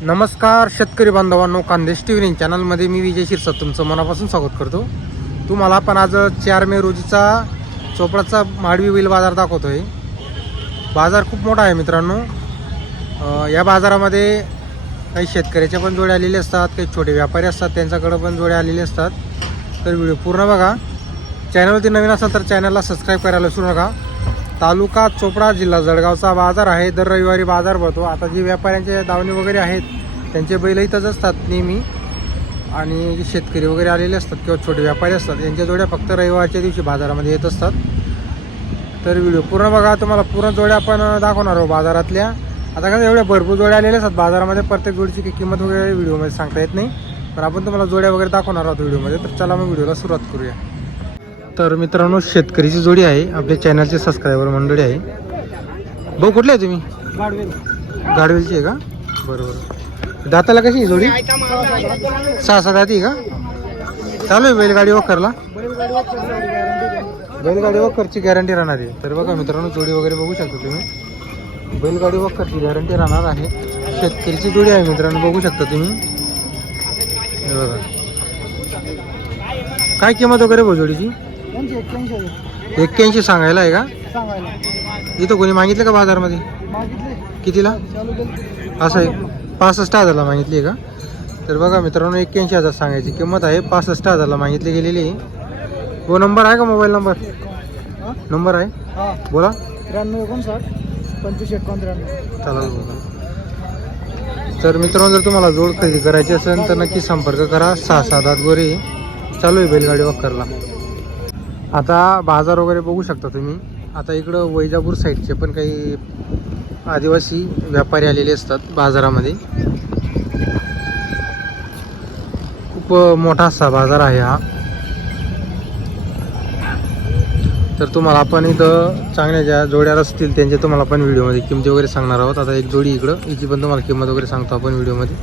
नमस्कार शेतकरी बांधवांनो खानदेश टी व्ही चॅनलमध्ये मी विजय शिरसाट तुमचं मनापासून स्वागत करतो. तुम्हाला आपण आज चार मे रोजीचा चोपडाचा माडवी बैल बाजार दाखवतोय. बाजार खूप मोठा आहे मित्रांनो. या बाजारामध्ये काही शेतकऱ्याच्या पण जोड्या आलेले असतात काही छोटे व्यापारी असतात त्यांच्याकडं पण जोड्या आलेले असतात. तर व्हिडिओ पूर्ण बघा. चॅनलवरती नवीन असाल तर चॅनलला सबस्क्राईब करायला विसरू नका. तालुका चोपडा जिल्हा जळगावचा बाजार आहे. दर रविवारी बाजार भरतो. आता जे व्यापाऱ्यांचे दावणी वगैरे आहेत त्यांचे बैल इथंच असतात नेहमी. आणि जे शेतकरी वगैरे आलेले असतात किंवा छोटे व्यापारी असतात यांच्या जोड्या फक्त रविवारच्या दिवशी बाजारामध्ये येत असतात. तर व्हिडिओ पूर्ण बघा. तुम्हाला पूर्ण जोड्या आपण दाखवणार आहोत बाजारातल्या. आता कसं एवढ्या भरपूर जोड्या आलेल्या असतात बाजारामध्ये. प्रत्येक जोडीची काही किंमत वगैरे व्हिडिओमध्ये सांगता येत नाही. पण आपण तुम्हाला जोड्या वगैरे दाखवणार आहोत व्हिडिओमध्ये. तर चला मग व्हिडिओला सुरुवात करूया. तर मित्रांनो शेतकरीची जोडी आहे. आपल्या चॅनलचे सबस्क्रायबर मंडळी आहे. भाऊ कुठले आहे तुम्ही? गाडवेलची आहे का? बरोबर. दाताला कशी आहे जोडी? सहा सहा दाती आहे का? चालू आहे बैलगाडी वखरला बैलगाडी वखरची गॅरंटी राहणार आहे. तर बघा मित्रांनो जोडी वगैरे बघू शकता तुम्ही. बैलगाडी वखरची गॅरंटी राहणार आहे. शेतकरीची जोडी आहे मित्रांनो बघू शकता तुम्ही. बघा. काय किंमत वगैरे भाऊ एक्क्याऐंशी सांगायला आहे का? इथं कोणी मागितलं का बाजारमध्ये? कितीला? असं आहे. पासष्ट हजारला मागितली आहे का? तर बघा मित्रांनो एक्क्याऐंशी हजार सांगायची किंमत आहे. पासष्ट हजारला मागितली गेलेली आहे. हो नंबर आहे का मोबाईल नंबर? नंबर आहे? बोला. त्र्याण्णव एकोणसाठ पंचवीस एकावन्न त्र्याण्णव. चला बघा. तर मित्रांनो जर तुम्हाला जोड खरेदी करायची असेल तर नक्की संपर्क करा. सहा सात आठ गोरे. चालू आहे बैलगाडी वक्करला. आता बाजार वगैरे बघू शकता तुम्ही. आता इकडं वैजापूर साईडचे पण काही आदिवासी व्यापारी आलेले असतात बाजारामध्ये. खूप मोठा असा बाजार आहे हा. तर तुम्हाला आपण इथं चांगल्या ज्या जोड्या असतील त्यांचे तुम्हाला आपण व्हिडिओमध्ये किमती वगैरे सांगणार आहोत. आता एक जोडी इकडं याची पण तुम्हाला किंमत वगैरे सांगतो आपण व्हिडिओमध्ये.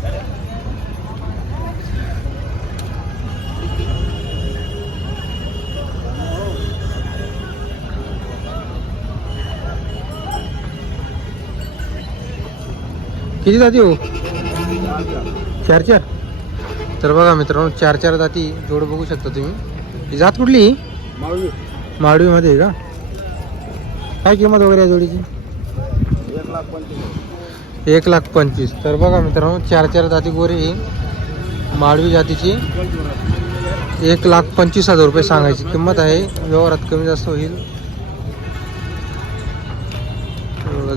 किती जाती हो? चार चार? तर बघा मित्रांनो चार चार जाती जोड बघू शकता तुम्ही. ही जात कुठली? माडवीमध्ये आहे का? काय किंमत वगैरे आहे जोडीची? एक लाख पंचवीस. तर बघा मित्रांनो चार चार जाती गोरे ही माडवी जातीची. एक लाख पंचवीस हजार रुपये सांगायची किंमत आहे. व्यवहारात कमी जास्त होईल.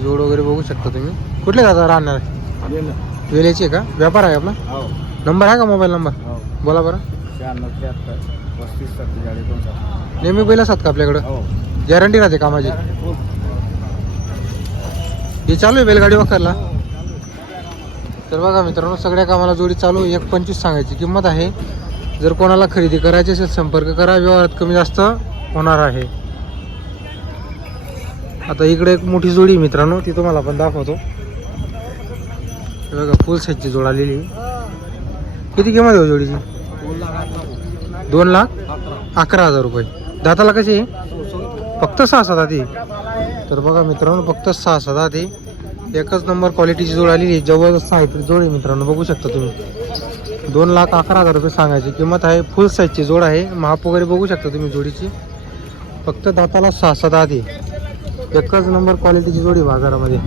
जोड वगैरे बघू शकता तुम्ही. कुठले दादा राहणार वेलेची आहे का? व्यापार आहे आपला? हो. नंबर आहे का मोबाईल नंबर? हो. बोला बरं. नेहमी बैल असतात का आपल्याकडं? हो. गॅरंटी राहते कामाची. हे चालू आहे बैलगाडी वखरला तर बघा मित्रांनो सगळ्या कामाला जोडी चालू आहे. एक पंचवीस सांगायची किंमत आहे. जर कोणाला खरेदी करायची असेल संपर्क करा. व्यवहारात कमी जास्त होणार आहे. आता इकडे एक मोठी जोडी मित्रांनो ती तुम्हाला आपण दाखवतो. हे बघा फुल साईजची जोड आलेली किती किंमत आहे हो जोडीची? दोन लाख अकरा हजार रुपये. दाताला कशी फक्त सहा सात आधी तर बघा मित्रांनो फक्त सहा सात आधी एकच नंबर क्वालिटीची जोड आलेली जबरदस्त आहे जोड आहे मित्रांनो. बघू शकता तुम्ही. दोन लाख अकरा हजार रुपये सांगायची. किंमत आहे फुल साईजची जोड आहे. माप वगैरे बघू शकता तुम्ही जोडीची. फक्त दाताला सहा सात आधी एकच नंबर क्वालिटीची जोडी आहे बाजारामध्ये.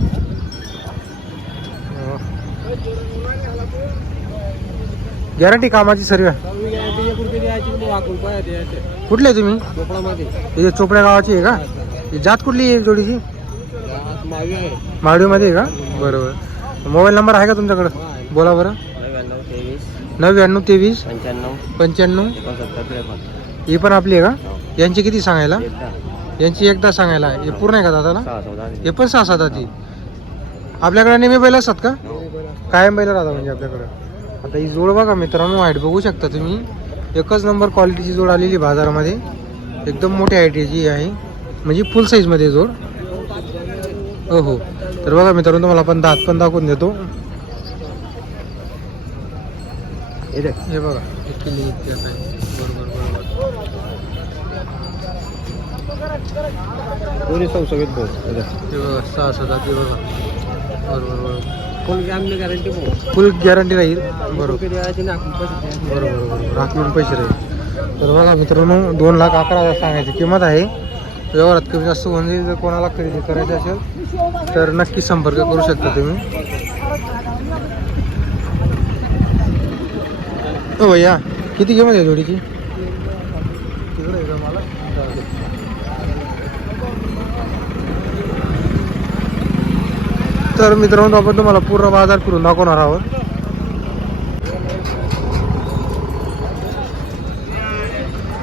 गॅरंटी कामाची सर्व? कुठले आहे तुम्ही? हे चोपड्या गावाची आहे का? ही जात कुठली आहे जोडीची? माडवीमध्ये आहे का? बरोबर. मोबाईल नंबर आहे का तुमच्याकडं? बोला बरं. नव्याण्णव तेवीस पंच्याण्णव ही पण आपली आहे का? यांची किती सांगायला? यांची एकदा सांगायला. हे पूर्ण आहे का दादाला? हे पण सहा सात ती आपल्याकडे नेहमी बैल असतात का? कायम बैल राहतात म्हणजे आपल्याकडं. आता ही जोड बघा मित्रांनो हाईट बघू शकता तुम्ही. एकच नंबर क्वालिटीची जोड आलेली बाजारामध्ये. एकदम मोठी हाईटची आहे. म्हणजे फुल साईजमध्ये जोड. हो हो. तर बघा मित्रांनो तुम्हाला आपण दात पण दाखवून देतो. हे बघा. बरोबर बरोबर. सगळेच हे बघा सहा सात बरोबर बरोबर. Full guarantee guarantee full guarantee राहील. बरोबर. बरोबर बरोबर. पैसे राहील. तर बघा मित्रांनो दोन लाख अकरा हजार सांगायची किंमत आहे. व्यवहारात कमी जास्त होऊन जाईल जर कोणाला खरेदी करायची असेल तर नक्की संपर्क करू शकता तुम्ही. भैया किती किंमत आहे जोडीची तिकडे आहे का मला जाऊ दे. तर मित्रांनो आपण तुम्हाला पूर्ण बाजार फिरून दाखवणार आहोत.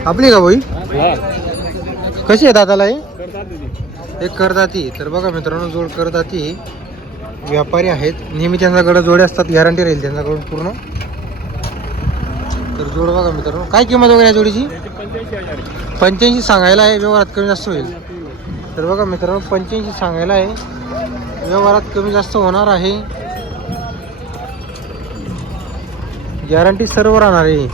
आपली का भाई? कशी आहे दादाला हे? एक करदाती. तर बघा मित्रांनो जोड करदाती. व्यापारी आहेत. नेहमी त्यांच्याकडे जोडे असतात. गॅरंटी राहील त्यांच्याकडून पूर्ण. तर जोड बघा मित्रांनो. काय किंमत वगैरे आहे जोडीची? पंच्याऐंशी सांगायला आहे. व्यवहारात कमी जास्त होईल. तर बघा मित्रांनो पंच्याऐंशी सांगायला आहे. व्यवहारात कमी जास्त होणार आहे. गॅरंटी सर्व राहणार आहे.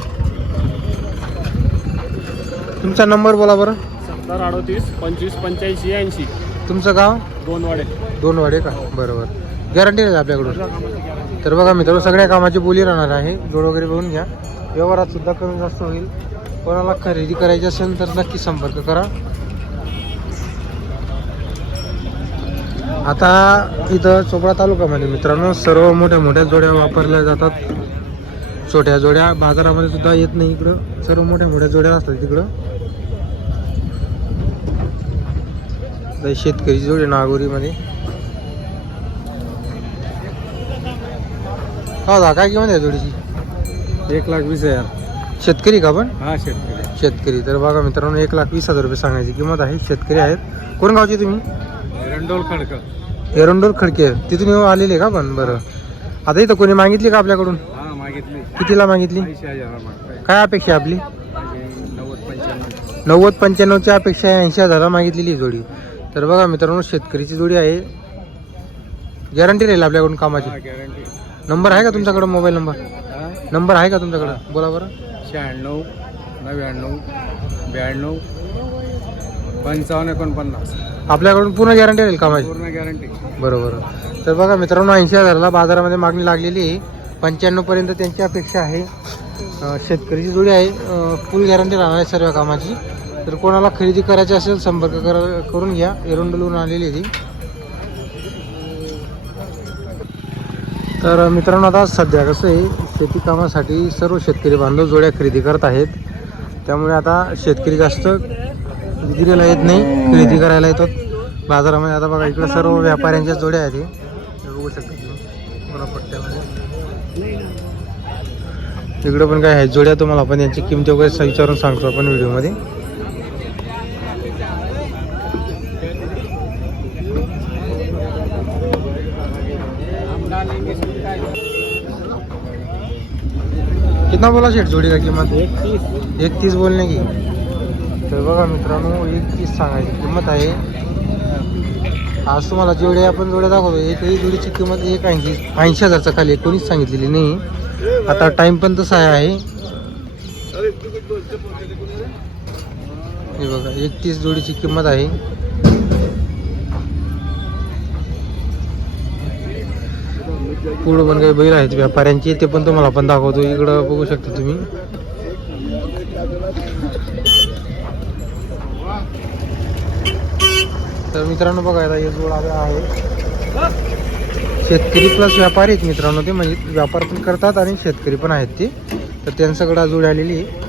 तुमचा नंबर बोला बरं. सत्तर अडोतीस पंचवीस पंच्याऐंशी ऐंशी. तुमचं गाव? दोन वाडे दोन वाडे का बरोबर. गॅरंटी आहे आपल्याकडून. तर बघा मित्रांनो सगळ्या कामाची बोली राहणार आहे. जोड वगैरे बघून घ्या. व्यवहारात सुद्धा कमी जास्त होईल. कोणाला खरेदी करायची असेल तर नक्की संपर्क करा. आता इथं चोपडा तालुक्यामध्ये मित्रांनो सर्व मोठ्या मोठ्या जोड्या वापरल्या जातात. छोट्या जोड्या बाजारामध्ये सुद्धा येत नाही इकडं. सर्व मोठ्या मोठ्या जोड्या असतात तिकडं. शेतकरी जोडी नागोरीमध्ये. हा दा काय किंमत आहे जोडीची? एक लाख वीस हजार. शेतकरी का पण? हा शेतकरी. शेतकरी. तर बघा मित्रांनो एक लाख वीस हजार रुपये सांगायची किंमत आहे. शेतकरी आहेत. कोण गावचे तुम्ही? खडक. एरंडोल खडके. तिथून येऊन आलेले का पण? बरं. आता इथं कोणी मागितली का आपल्याकडून? हा मागितली. कितीला मागितली? काय अपेक्षा आपली? नव्वद पंच्याण्णव. नव्वद पंच्याण्णवची अपेक्षा आहे ऐंशी हजारला मागितलेली ही जोडी. तर बघा मित्रांनो शेतकरीची जोडी आहे. गॅरंटी राहील आपल्याकडून कामाची? गॅरंटी नंबर आहे का तुमच्याकडं? मोबाईल नंबर नंबर आहे का तुमच्याकडं? बोला बरं. शहाण्णव नव्याण्णव ब्याण्णव पंचावन्न एकोणपन्नास. आपल्याकडून पूर्ण गॅरंटी राहील कामाची पूर्ण गॅरंटी बरोबर. तर बघा मित्रांनो ऐंशी हजारला बाजारामध्ये मागणी लागलेली आहे. पंच्याण्णवपर्यंत त्यांची अपेक्षा आहे. शेतकरीची जोडी आहे. फुल गॅरंटी राहणार आहे सर्व कामाची. तर कोणाला खरेदी करायची असेल संपर्क करा करून घ्या. एरुंडलून आलेली ती. तर मित्रांनो आता सध्या कसं आहे शेती कामासाठी सर्व शेतकरी बांधव जोड्या खरेदी करत आहेत. त्यामुळे आता शेतकरी जास्त विक्रीला येत नाही खरेदी करायला येतात. बाजारामध्ये आता बघा इकडे सर्व व्यापाऱ्यांच्या जोड्या आहेत हे. बघू शकता पट्ट्यामध्ये. इकडे पण काय आहेत जोड्या तुम्हाला आपण यांची किमती वगैरे विचारून सांगतो आपण व्हिडिओमध्ये. कितना बोला शेट जोडी का किंमत? एकतीस. एकतीस बोलणे की. तर बघा मित्रांनो एक तीस सांगायची किंमत आहे. आज तुम्हाला जेवढे आपण जोड्या दाखवतो. एकही जोडीची किंमत एक ऐंशी ऐंशी हजारचा खाली आहे. कोणीच सांगितलेली नाही. आता टाइम पण तसा आहे. हे बघा एक तीस जोडीची किंमत आहे. पुढं पण काही बैल आहेत व्यापाऱ्यांची ते पण तुम्हाला आपण दाखवतो. इकडं बघू शकता तुम्ही. तर मित्रांनो बघा आता हे जोड आला आहे. शेतकरी प्लस व्यापारी आहेत मित्रांनो ते म्हणजे व्यापार पण करतात आणि शेतकरी पण आहेत ते. तर त्यांच्याकडे जोडी आलेली आहे.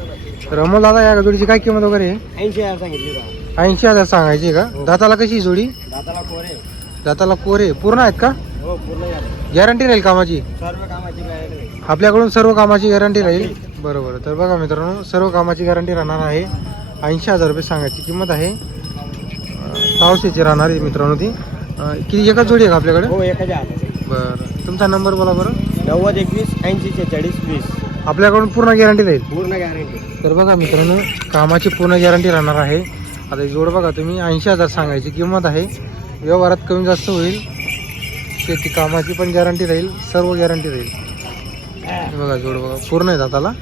तर अमोल दादा या जोडीची काय किंमत वगैरे आहे? ऐंशी हजार सांगितली ऐंशी हजार सांगायची का? दाताला कशी ही जोडी? दाताला कोरे दाताला कोरे पूर्ण आहेत का? हो गॅरंटी राहील कामाची? आपल्याकडून सर्व कामाची गॅरंटी राहील? बरोबर. तर बघा मित्रांनो सर्व कामाची गॅरंटी राहणार आहे. ऐंशी हजार रुपये सांगायची किंमत आहे. पावसाची राहणार आहे मित्रांनो ती. किती एकाच जोडी आहे का आपल्याकडे? हो बरं. तुमचा नंबर बोला बरं. नव्वद एकवीस ऐंशी छेचाळीस वीस. आपल्याकडून पूर्ण गॅरंटी राहील पूर्ण गॅरंटी. तर बघा मित्रांनो कामाची पूर्ण गॅरंटी राहणार आहे. आता ही जोड बघा तुम्ही ऐंशी हजार सांगायची किंमत आहे. व्यवहारात कमी जास्त होईल. शेती कामाची पण गॅरंटी राहील सर्व गॅरंटी राहील. हे बघा जोड बघा पूर्ण आहे दाताला.